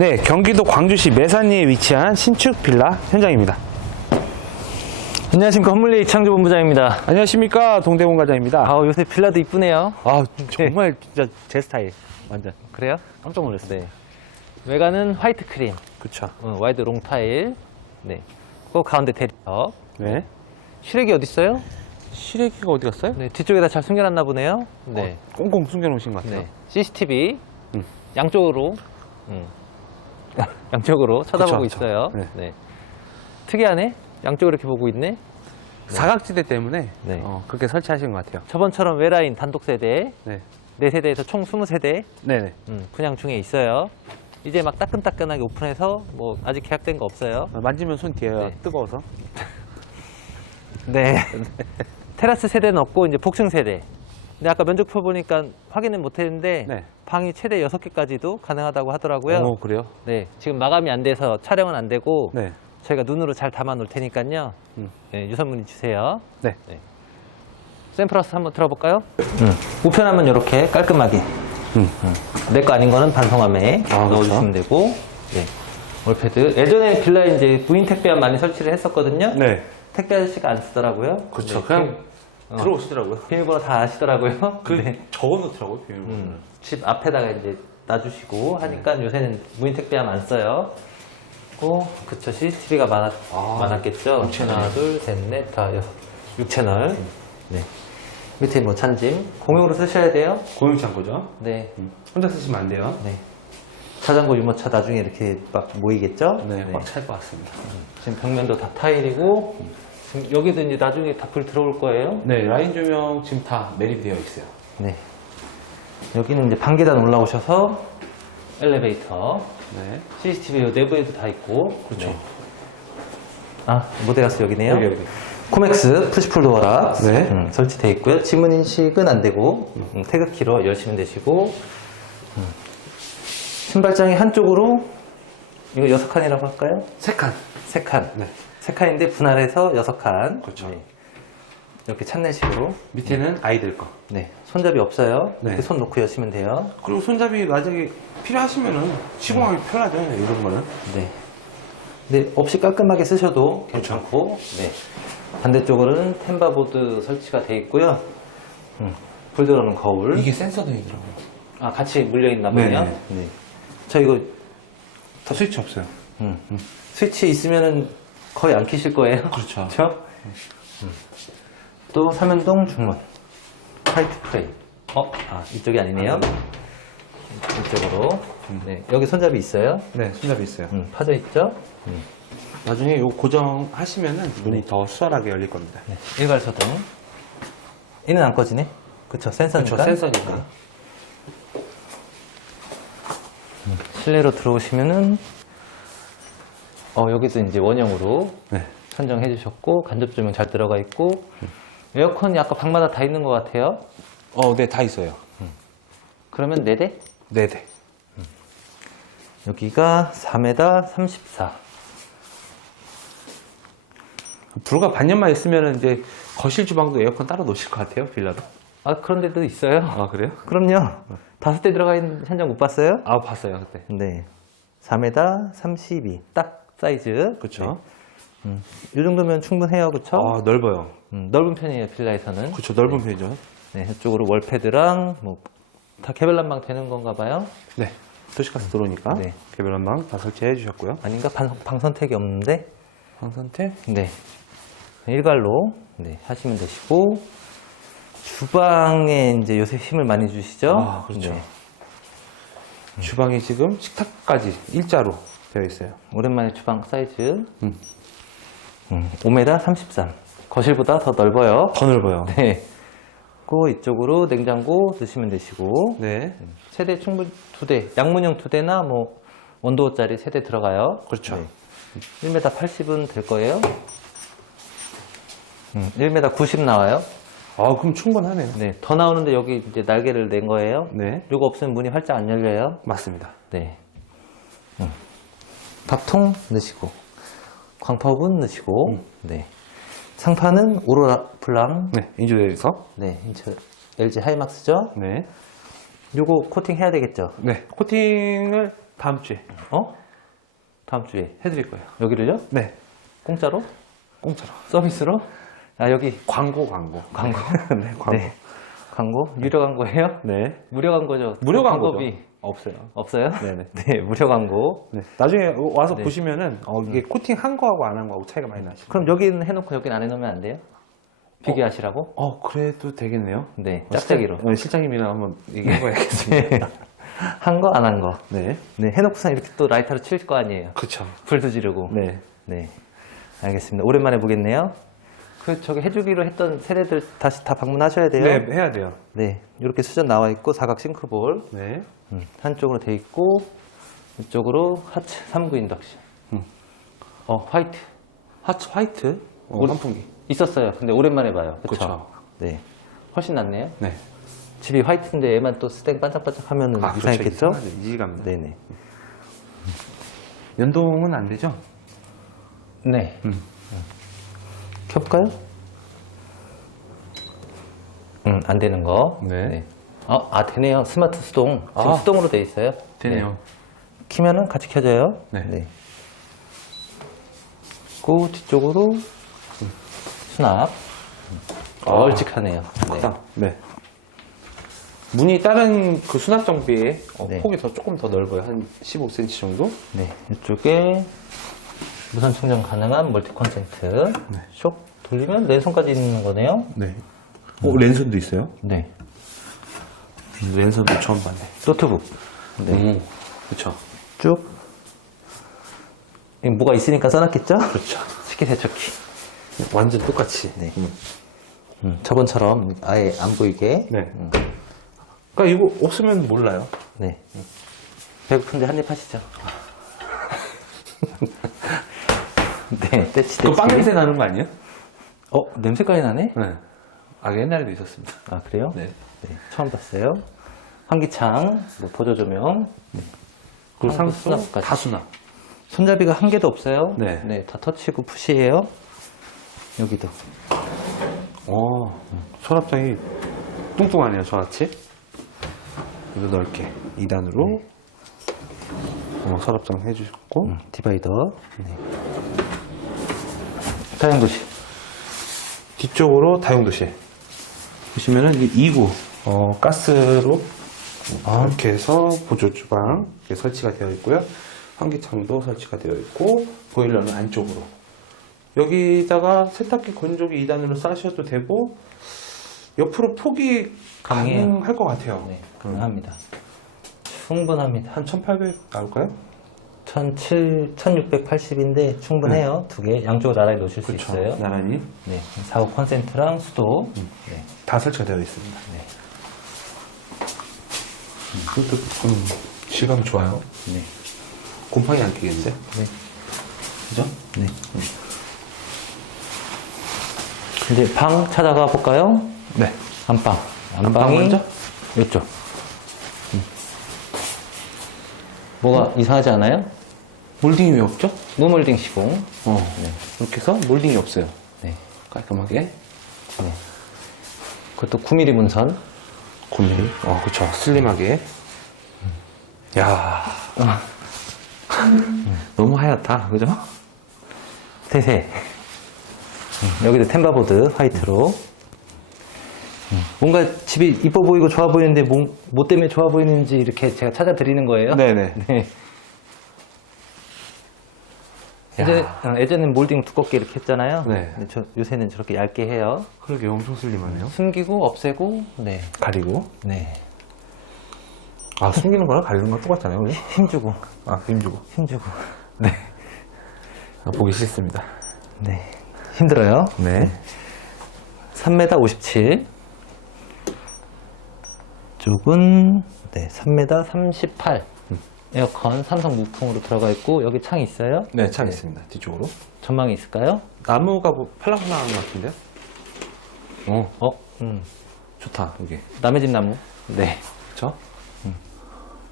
네, 경기도 광주시 매산리에 위치한 신축 빌라 현장입니다. 안녕하십니까 헛물리 이창조 본부장입니다. 안녕하십니까 동대문 과장입니다. 아 요새 빌라도 이쁘네요. 아 정말 진짜 제 스타일 완전 그래요? 깜짝 놀랐어요. 네. 외관은 화이트 크림, 그쵸. 어, 와이드 롱 타일. 네. 그 가운데 대리석. 네. 실외기 어디 있어요? 시래기가 어디 갔어요? 네. 뒤쪽에다 잘 숨겨놨나 보네요. 네. 어, 꽁꽁 숨겨놓으신 것 같아요. 네. CCTV 음. 양쪽으로 음. 양쪽으로 쳐다보고 그쵸. 있어요. 네. 네. 특이하네. 양쪽으로 이렇게 보고 있네. 사각지대 때문에 네. 어, 그렇게 설치하신 것 같아요. 저번처럼 외라인 단독 세대, 네. 네 세대에서 총 20세대 네네. 음, 분양 중에 있어요. 이제 막 따끈따끈하게 오픈해서 뭐 아직 계약된 거 없어요. 어, 만지면 손 뒤에 요. 네. 뜨거워서. 네. 테라스 세대는 없고 이제 복층 세대. 근데 아까 면적표 보니까 확인은 못했는데 네. 방이 최대 6개까지도 가능하다고 하더라고요. 오 그래요? 네. 지금 마감이 안 돼서 촬영은 안 되고 네. 저희가 눈으로 잘 담아 놓을 테니까요. 음. 네, 유선 문의 주세요. 네. 샘플러스 한번 들어볼까요? 우편하면 이렇게 깔끔하게. 음. 내거 아닌 거는 반송함에 아, 넣어주시면 되고. 네. 월패드. 예전에 빌라에 이제 무인 택배함 많이 설치를 했었거든요. 네. 택배 아저씨가 안 쓰더라고요. 그렇죠. 네, 그냥 어. 들어오시더라고요. 비밀번호 다 아시더라고요. 그 네. 적어놓더라고요. 비밀번호. 음, 집 앞에다가 이제 놔주시고 하니까 요새는 무인 택배함 안 써요. 고 그쵸 CCTV가 많았, 아, 많았겠죠. 육 채널. 하나, 둘, 셋, 넷, 다 여섯, 6채널. 네. 밑에 뭐 찬짐 공용으로 쓰셔야 돼요. 고용 창고죠. 네, 음. 혼자 쓰시면 안 돼요. 네. 자전거 유모차 나중에 이렇게 막 모이겠죠. 네, 꽉 찰 것 같습니다. 지금 벽면도 다 타일이고 지금 여기도 이제 나중에 다 불 들어올 거예요. 네, 라인 조명 지금 다 매립되어 있어요. 네. 여기는 이제 반계단 올라오셔서 엘리베이터, 네. CCTV 내부에도 다 있고. 그렇죠. 아, 모델하우스 여기네요. 여기, 여기. 코맥스 푸시풀 도어락 네. 음, 설치되어 있고요. 지문 인식은 안 되고 음, 태극키로 열시면 되시고 음. 신발장이 한쪽으로 이거 여섯 칸이라고 할까요? 세 칸. 세 칸. 네. 세 칸인데 분할해서 여섯 칸. 그렇죠. 네. 이렇게 찬내식으로. 밑에는 아이들 거. 네. 손잡이 없어요. 네. 이렇게 손 놓고 여시면 돼요. 그리고 손잡이 나중에 필요하시면은 시공하기 편하죠. 이런 거는. 네. 네, 없이 깔끔하게 쓰셔도 괜찮고, 네. 반대쪽으로는 템바보드 설치가 되어 있고요. 음, 불 들어오는 거울. 이게 센서도 있더라고요. 아, 같이 물려있나 네. 보네요. 네. 저 이거, 더 스위치 없어요. 음, 스위치 있으면은 거의 안 키실 거예요. 그렇죠. 그렇죠? 음. 또 삼연동 중문. 화이트 프레임. 어, 아, 이쪽이 아니네요. 이쪽으로. 네, 여기 손잡이 있어요. 네, 손잡이 있어요. 음, 파져 있죠? 나중에 요 고정하시면은 문이 더 수월하게 열릴 겁니다. 네, 일괄소등. 얘는 안 꺼지네? 그쵸, 센서니까. 그렇죠, 센서니까. 네. 음, 실내로 들어오시면은, 어, 여기도 이제 원형으로 네. 선정해 주셨고, 간접 조명 잘 들어가 있고, 에어컨이 아까 방마다 다 있는 것 같아요. 어, 네, 다 있어요. 그러면 4대? 네 네. 여기가 4m 34. 불과 반년만 있으면은 이제 거실 주방도 에어컨 따로 놓으실 것 같아요, 빌라도. 아, 그런 데도 있어요? 아, 그래요? 그럼요. 다섯 대 들어가 있는 현장 못 봤어요? 아, 봤어요, 그때. 네. 4m 32. 딱 사이즈. 그쵸. 네. 음, 이 정도면 충분해요, 그쵸? 아, 넓어요. 음, 넓은 편이에요, 빌라에서는. 그쵸, 넓은 편이죠. 네, 이쪽으로 월패드랑, 뭐, 다 개별 난방 되는 건가 봐요? 네. 도시가스 들어오니까. 네. 개별 난방 다 설치해 주셨고요. 아닌가? 방, 방 선택이 없는데? 방선택? 네. 일괄로, 네, 하시면 되시고, 주방에 이제 요새 힘을 많이 주시죠? 아, 그렇죠. 네. 주방이 지금 식탁까지 일자로 되어 있어요. 오랜만에 주방 사이즈. 음. 음, 5m 33. 거실보다 더 넓어요. 더 넓어요. 네. 그 이쪽으로 냉장고 넣으시면 되시고 네. 세대 충분 두 대, 양문형 두 대나 뭐 원도어짜리 세대 들어가요. 그렇죠. 네. 1m 80은 될 거예요. 음, 1m 90 나와요. 아, 그럼 충분하네요. 네, 더 나오는데 여기 이제 날개를 낸 거예요. 네. 요거 없으면 문이 활짝 안 열려요. 맞습니다. 네. 음. 밥통 넣으시고 광파분 넣으시고 네. 상판은 오로라 블랑 네. 인조대에서. 네, 인체 LG 하이막스죠. 네. 요거 코팅 해야 되겠죠. 네. 코팅을 다음 주에 어? 다음 주에 해드릴 거예요. 여기를요? 네. 공짜로? 공짜로. 서비스로? 아 여기 광고, 광고. 광고. 네, 광고. 네. 광고? 유료 광고예요? 네. 무료 광고죠. 무료 광고죠. 광고비 없어요. 없어요? 네네. 네, 무료 광고. 네. 나중에 와서 네. 보시면은 어, 이게 코팅 한 거하고 안 한 거하고 차이가 많이 나시죠. 그럼 여기는 해놓고 여기는 안 해놓으면 안 돼요? 비교하시라고? 어, 그래도 되겠네요. 네, 짝짝이로. 어, 실장님이랑 한번 얘기해봐야겠습니다. 한 거, 안 한 거. 네. 네, 해놓고서 이렇게 또 라이터로 칠 거 아니에요. 그쵸. 불도 지르고. 네. 네. 알겠습니다. 오랜만에 보겠네요. 그, 저기 해주기로 했던 세대들 다시 다 방문하셔야 돼요. 네, 해야 돼요. 네. 이렇게 수전 나와 있고, 사각 싱크볼. 네. 음, 한쪽으로 돼 있고, 이쪽으로 하츠 3구 인덕션. 음. 어, 화이트. 하츠 화이트 어, 우리- 환풍기. 있었어요. 근데 오랜만에 봐요. 그쵸? 그쵸. 네. 훨씬 낫네요. 네. 집이 화이트인데 얘만 또 스탱 반짝반짝 하면 아, 그렇죠. 이상했겠죠? 이상하죠. 이지감. 네. 네네. 연동은 안 되죠? 네. 음. 켜볼까요? 음, 안 되는 거. 네. 어, 아, 되네요. 스마트 수동. 지금 아. 수동으로 돼 있어요. 되네요. 네. 키면은 같이 켜져요. 네. 그 뒤쪽으로 수납. 아. 얼찍하네요. 네. 크다. 네. 문이 다른 그 수납 정비에 어, 네. 폭이 더 조금 더 넓어요. 한 15cm 정도? 네. 이쪽에 무선 충전 가능한 멀티 콘센트. 네. 쇽 돌리면 내 손까지 있는 거네요. 네. 오, 랜선도 있어요? 네. 랜선도 처음 봤네. 노트북. 네. 음, 그쵸. 쭉. 이거 뭐가 있으니까 써놨겠죠? 그렇죠. 식기 세척기. 완전 똑같이. 네. 음, 저번처럼 아예 안 보이게. 네. 그러니까 이거 없으면 몰라요. 네. 배고픈데 한 입 하시죠. 네, 떼치, 그 떼치. 빵 냄새 나는 거 아니에요? 어, 냄새까지 나네? 네. 아, 옛날에도 있었습니다. 아, 그래요? 네. 네, 처음 봤어요. 환기창, 뭐 보조 조명, 그리고 한국 상수 수납까지. 다 수납. 손잡이가 한 개도 없어요. 네. 다 터치고 푸시예요. 여기도. 어, 서랍장이 뚱뚱하네요, 저같이. 이거 넓게 2단으로 어, 서랍장 해주셨고 음, 디바이더. 네. 다용도시. 뒤쪽으로 다용도실 보시면은 이게 2구 어, 가스로 아, 이렇게 해서 보조 주방 이렇게 설치가 되어 있고요. 환기창도 설치가 되어 있고 보일러는 안쪽으로 여기다가 세탁기 건조기 2단으로 싸셔도 되고 옆으로 폭이 가능해요. 가능할 것 같아요. 네, 가능합니다. 충분합니다. 한 1800 나올까요? 17, 1680인데 충분해요. 두 개. 양쪽으로 나란히 놓으실 수 있어요. 나란히 네. 사고 콘센트랑 수도. 네. 다 설치가 되어 있습니다. 네. 음, 그것도 음, 질감 좋아요. 네. 곰팡이 안 끼겠는데? 네. 그죠? 네. 이제 방 찾아가 볼까요? 네. 안방. 안방 안방이 먼저? 이쪽. 음. 뭐가 이상하지 않아요? 몰딩이 왜 없죠? 무몰딩 시공. 어, 이렇게 해서 몰딩이 없어요. 네. 깔끔하게. 네. 그것도 9mm 문선. 9mm. 어, 그쵸. 슬림하게. 야 너무 하얗다. 그죠? 세세. 음, 여기도 템바보드 화이트로. 음, 뭔가 집이 이뻐 보이고 좋아 보이는데 뭐, 뭐 때문에 좋아 보이는지 이렇게 제가 찾아드리는 거예요. 네네. 네. 예전에, 어, 예전엔 몰딩 두껍게 이렇게 했잖아요. 네. 근데 저, 요새는 저렇게 얇게 해요. 그러게 엄청 슬림하네요. 숨기고 없애고, 네. 가리고. 네. 아, 숨기는 거랑 가리는 거 똑같잖아요. 그죠? 힘주고, 아, 힘주고. 힘주고. 네. 아, 보기 싫습니다. 네. 힘들어요. 네. 3m 57. 쪽은 네, 3m 38. 에어컨 삼성 무풍으로 들어가 있고 여기 창이 있어요. 네, 창 있습니다. 뒤쪽으로. 전망이 있을까요? 나무가 뭐 팔랑팔랑한 것 같은데요? 어, 어, 음, 좋다, 여기. 남의 집 나무. 네, 그쵸?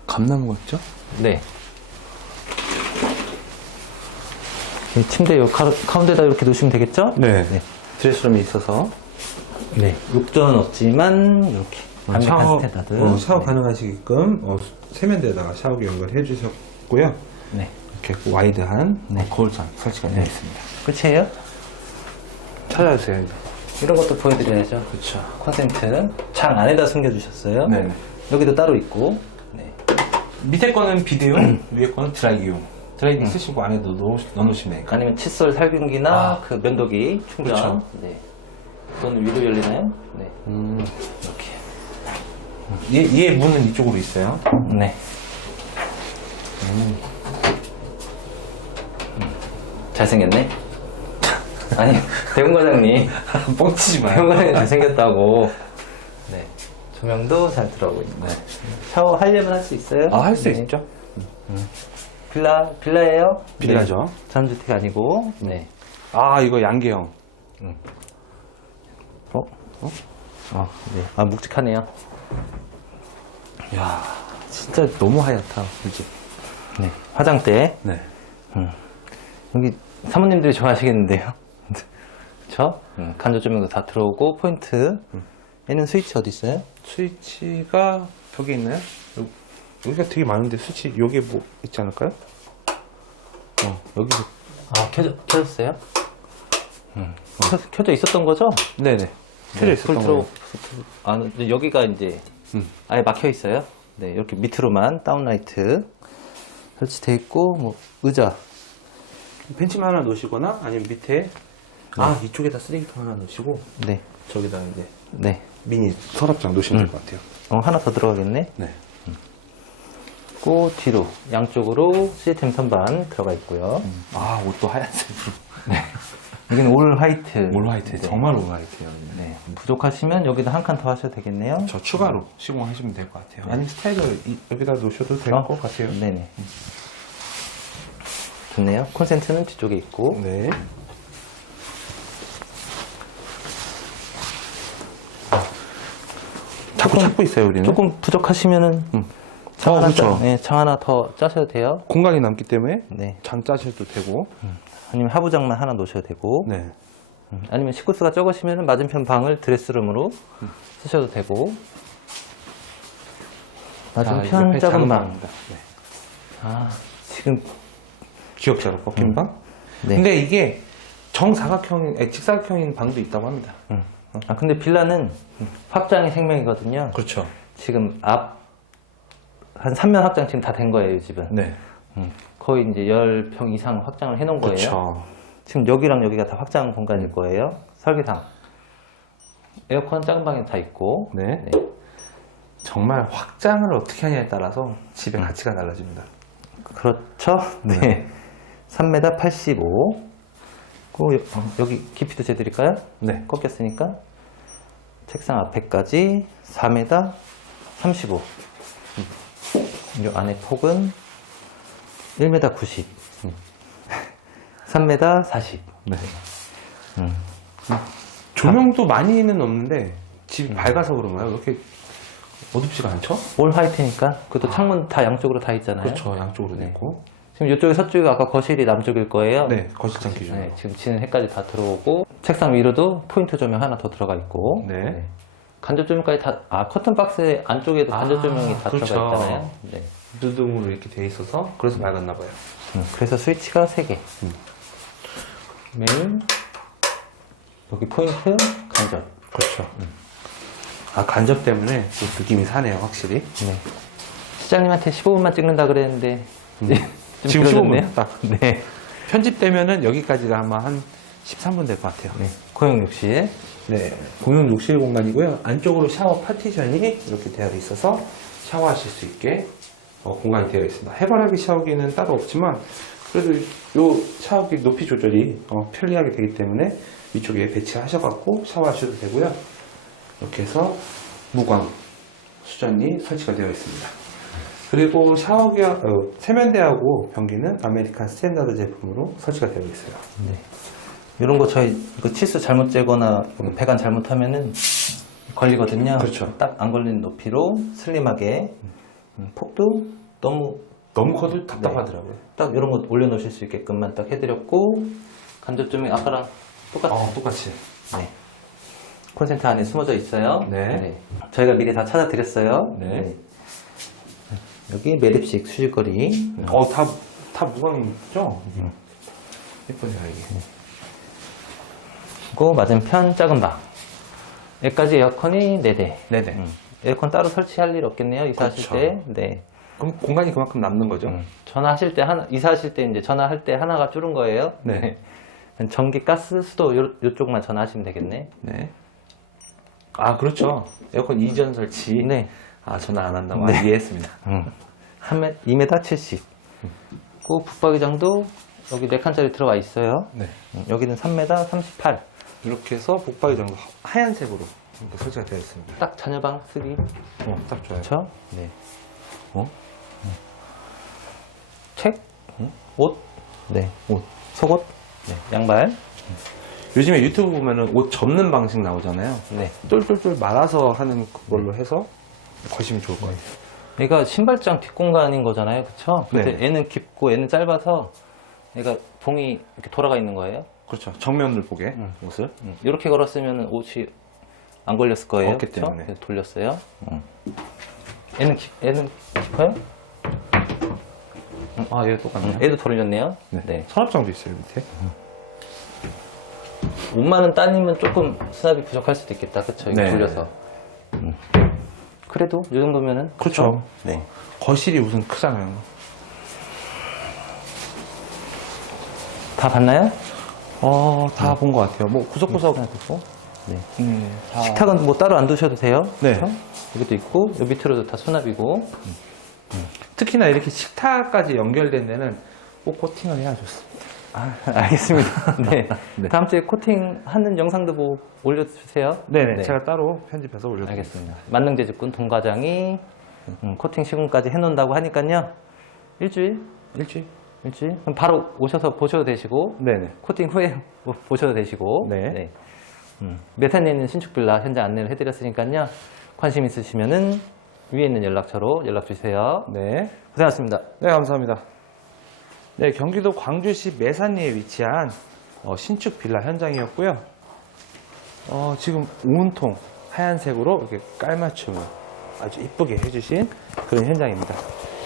감나무 같죠? 네. 이 침대 요 가, 가운데다 이렇게 놓으시면 되겠죠? 네. 네. 드레스룸이 있어서. 네. 욕조는 없지만 이렇게 샤워, 반짝한 스탠다드. 어, 샤워 네. 가능하시게끔 어, 세면대에다가 샤워기 연결해 주셨고 있고요. 네. 이렇게 와이드한 네. 거울선 설치가 되어 있습니다. 끝이에요? 찾아주세요. 이런 것도 보여드려야죠. 그렇죠. 콘센트 창 안에다 숨겨주셨어요. 네. 여기도 따로 있고. 네. 밑에 거는 비데용, 위에 거는 드라이기용. 드라이기 쓰시고 안에도 넣어, 넣어놓으시면 되니까. 아니면 칫솔 살균기나 아. 그 면도기 충전. 그렇죠. 네. 이거는 위로 열리나요? 네. 음. 이렇게. 얘, 얘 문은 이쪽으로 있어요. 네. 음. 잘생겼네? 아니, 대웅 과장님. 뻥치지 마요. 대웅 과장님 잘생겼다고. 네. 조명도 잘 들어오고 있네. 샤워 하려면 할 수 있어요? 아, 할 수 네. 있죠. 빌라, 빌라예요? 빌라죠. 네. 전주택 아니고, 네. 아, 이거 양계형. 어? 어? 아, 네. 아, 묵직하네요. 이야, 진짜 너무 하얗다, 그지? 네. 화장대. 네. 여기 사모님들이 좋아하시겠는데요? 저? 간접 조명도 다 들어오고, 포인트. 얘는 스위치 어디 있어요? 스위치가 벽에 있나요? 여- 여기가 되게 많은데 스위치 여기 뭐 있지 않을까요? 어, 여기서. 아, 켜져, 켜졌어요? 켜, 켜져 있었던 거죠? 네네. 켜져 있었던 풀 들어, 거예요. 아, 근데 여기가 이제 음. 아예 막혀 있어요. 네, 이렇게 밑으로만 다운라이트 설치돼 있고, 뭐, 의자. 벤치만 하나 놓으시거나 아니면 밑에 아 이쪽에다 쓰레기통 하나 놓으시고 네, 저기다 이제 네. 미니 서랍장 놓으시면 될 것 같아요. 어, 하나 더 들어가겠네. 네. 고 뒤로 양쪽으로 시스템 선반 들어가 있고요. 아 옷도 하얀색으로. 여기는 올 화이트. 올 화이트 네. 정말 올 화이트예요. 네. 부족하시면 여기다 한 칸 더 하셔도 되겠네요. 저 추가로 시공하시면 될 것 같아요. 아니 스타일을 이- 여기다 놓으셔도 될 어? 것 같아요. 네네. 좋네요. 콘센트는 뒤쪽에 있고. 네. 자꾸 찾고 있어요 우리는. 조금 부족하시면은 장, 어, 하나 그렇죠. 짜, 네, 장 하나 더 짜셔도 돼요. 공간이 남기 때문에 네. 장 짜셔도 되고. 아니면 하부장만 하나 놓으셔도 되고. 네. 음, 아니면 식구수가 적으시면 맞은편 방을 드레스룸으로 쓰셔도 되고. 자, 맞은편 작은 방. 네. 아, 지금 기억자로 꺾인 방. 네. 근데 이게 정사각형, 직사각형인 방도 있다고 합니다. 음. 아 근데 빌라는 확장이 생명이거든요. 그렇죠. 지금 앞 한 3면 확장 지금 다 된 거예요, 이 집은. 네. 음, 거의 이제 10평 이상 확장을 해 놓은 거예요. 그렇죠. 지금 여기랑 여기가 다 확장 공간일 거예요. 설계상. 에어컨 작은 방에 다 있고. 네. 네. 정말 확장을 어떻게 하냐에 따라서 집의 가치가 달라집니다. 그렇죠. 네. 3m 85. 그 여- 어, 여기 깊이도 재드릴까요? 네. 꺾였으니까. 책상 앞에까지 4m 35. 이 안에 폭은 1m 90. 3m 40. 네. 음. 조명도 많이는 없는데 집이 밝아서 그런가요? 왜 이렇게 어둡지가 않죠? 올 화이트니까 그것도 창문 다 양쪽으로 다 있잖아요. 그렇죠. 양쪽으로 내고. 지금 이쪽에 서쪽이 아까 거실이 남쪽일 거예요. 네. 거실장 기준. 네, 지금 지는 해까지 다 들어오고 책상 위로도 포인트 조명 하나 더 들어가 있고 네. 간접 조명까지 다 아 커튼 박스 안쪽에도 간접 아, 조명이 다 그렇죠. 들어가 있잖아요. 네. 두둥으로 이렇게 돼 있어서 그래서 밝았나 봐요. 음, 그래서 스위치가 3개. 음. 메인 여기 포인트 간접. 그렇죠. 아 간접 때문에 또 느낌이 사네요, 확실히. 네. 시장님한테 15분만 찍는다 그랬는데 네, 좀 음. 지금 길어졌네요. 15분 딱. 네. 편집되면은 여기까지가 아마 한 13분 될 것 같아요. 네. 고용 욕실. 네, 공용 욕실 공간이고요. 안쪽으로 샤워 파티션이 이렇게 되어 있어서 샤워하실 수 있게 어, 공간이 되어 있습니다. 해바라기 샤워기는 따로 없지만 그래도 이 샤워기 높이 조절이 어, 편리하게 되기 때문에 위쪽에 배치하셔갖고 샤워하셔도 되고요. 이렇게 해서 무광 수전이 설치가 되어 있습니다. 그리고 샤워기 어, 세면대하고 변기는 아메리칸 스탠다드 제품으로 설치가 되어 있어요. 이런 거 저희 이거 치수 잘못 재거나 이거 배관 잘못하면은 걸리거든요. 그렇죠. 딱 안 걸리는 높이로 슬림하게 음, 폭도 너무 너무 커도 답답하더라고요. 딱 이런 거 올려놓으실 수 있게끔만 딱 해드렸고 간접 조명 아까랑 똑같이 어, 똑같이. 네. 콘센트 안에 숨어져 있어요. 네. 저희가 미리 다 찾아드렸어요. 네. 여기 매립식 수직거리. 어, 다, 다 무광이죠? 예쁘네요, 이게. 그리고 맞은편 작은 방. 여기까지 에어컨이 4대. 네네. 음. 에어컨 따로 설치할 일 없겠네요, 이사하실 그렇죠. 때. 네. 그럼 공간이 그만큼 남는 거죠? 음. 전화하실 때 하나, 이사하실 때 이제 전화할 때 하나가 줄은 거예요. 네. 전기, 가스, 수도 요, 요쪽만 전화하시면 되겠네. 네. 아, 그렇죠. 에어컨 이전 설치. 네. 아, 전화 안 한다고. 네. 아, 이해했습니다. 음. 3m, 2m 70. 그 붙박이장도 여기 4칸짜리 들어가 있어요. 네. 음, 여기는 3m 38. 이렇게 해서 복박이장도 하얀색으로 이렇게 설치가 되어 있습니다. 딱 자녀방 쓰기. 어, 딱 좋아요. 그렇죠? 네. 어? 책? 옷? 네. 옷. 속옷? 네. 양발? 요즘에 유튜브 보면은 옷 접는 방식 나오잖아요. 네. 똘똘똘 말아서 하는 그걸로 해서 거시면 좋을 것 같아요. 얘가 신발장 뒷공간인 거잖아요. 그쵸? 근데 네. 얘는 깊고 얘는 짧아서 얘가 봉이 이렇게 돌아가 있는 거예요. 그렇죠. 정면을 보게 음. 옷을. 이렇게 걸었으면 옷이 안 걸렸을 거예요. 없기 그쵸? 때문에. 그래서 돌렸어요. 얘는 깊, 얘는 깊어요? 아, 얘 똑같네 요. 얘도 돌렸네요. 네. 네. 서랍장도 있어요 밑에. 옷만은 따님은 조금 수납이 부족할 수도 있겠다. 그쵸? 이거 네. 돌려서. 음. 그래도 이 정도면은 그렇죠. 네. 거실이 우선 크잖아요. 다 봤나요? 어, 다 본 것 같아요. 뭐 구석구석. 하고 네. 네, 다. 식탁은 뭐 따로 안 두셔도 돼요. 네. 그쵸? 여기도 있고 여 밑으로도 다 수납이고. 특히나 이렇게 식탁까지 연결된 데는 꼭 코팅을 해야 좋습니다. 아, 알겠습니다. 네. 네. 다음 주에 코팅 하는 영상도 뭐 올려주세요. 네네. 네. 제가 따로 편집해서 올려드릴게요. 알겠습니다. 만능 제주꾼 동과장이 음, 코팅 시공까지 해놓는다고 하니까요. 일주일? 일주일? 일주일? 그럼 바로 오셔서 보셔도 되시고, 네네. 코팅 후에 보- 보셔도 되시고, 네. 음, 메탄에 있는 신축 빌라 현장 안내를 해드렸으니까요. 관심 있으시면은 위에 있는 연락처로 연락 주세요. 네. 고생하셨습니다. 네, 감사합니다. 네, 경기도 광주시 매산리에 위치한 어, 신축 빌라 현장이었고요. 어, 지금 온통 하얀색으로 이렇게 깔맞춤을 아주 이쁘게 해주신 그런 현장입니다.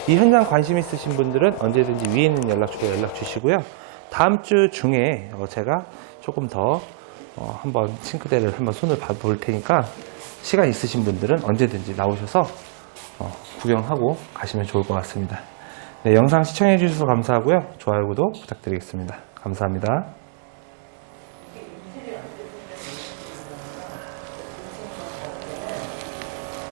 이 현장 관심 있으신 분들은 언제든지 위에 있는 연락처로 연락 주시고요. 다음 주 중에 어, 제가 조금 더 어, 한번 싱크대를 한번 손을 봐볼 테니까 시간 있으신 분들은 언제든지 나오셔서 어, 구경하고 가시면 좋을 것 같습니다. 네, 영상 시청해 주셔서 감사하고요. 좋아요, 구독 부탁드리겠습니다. 감사합니다.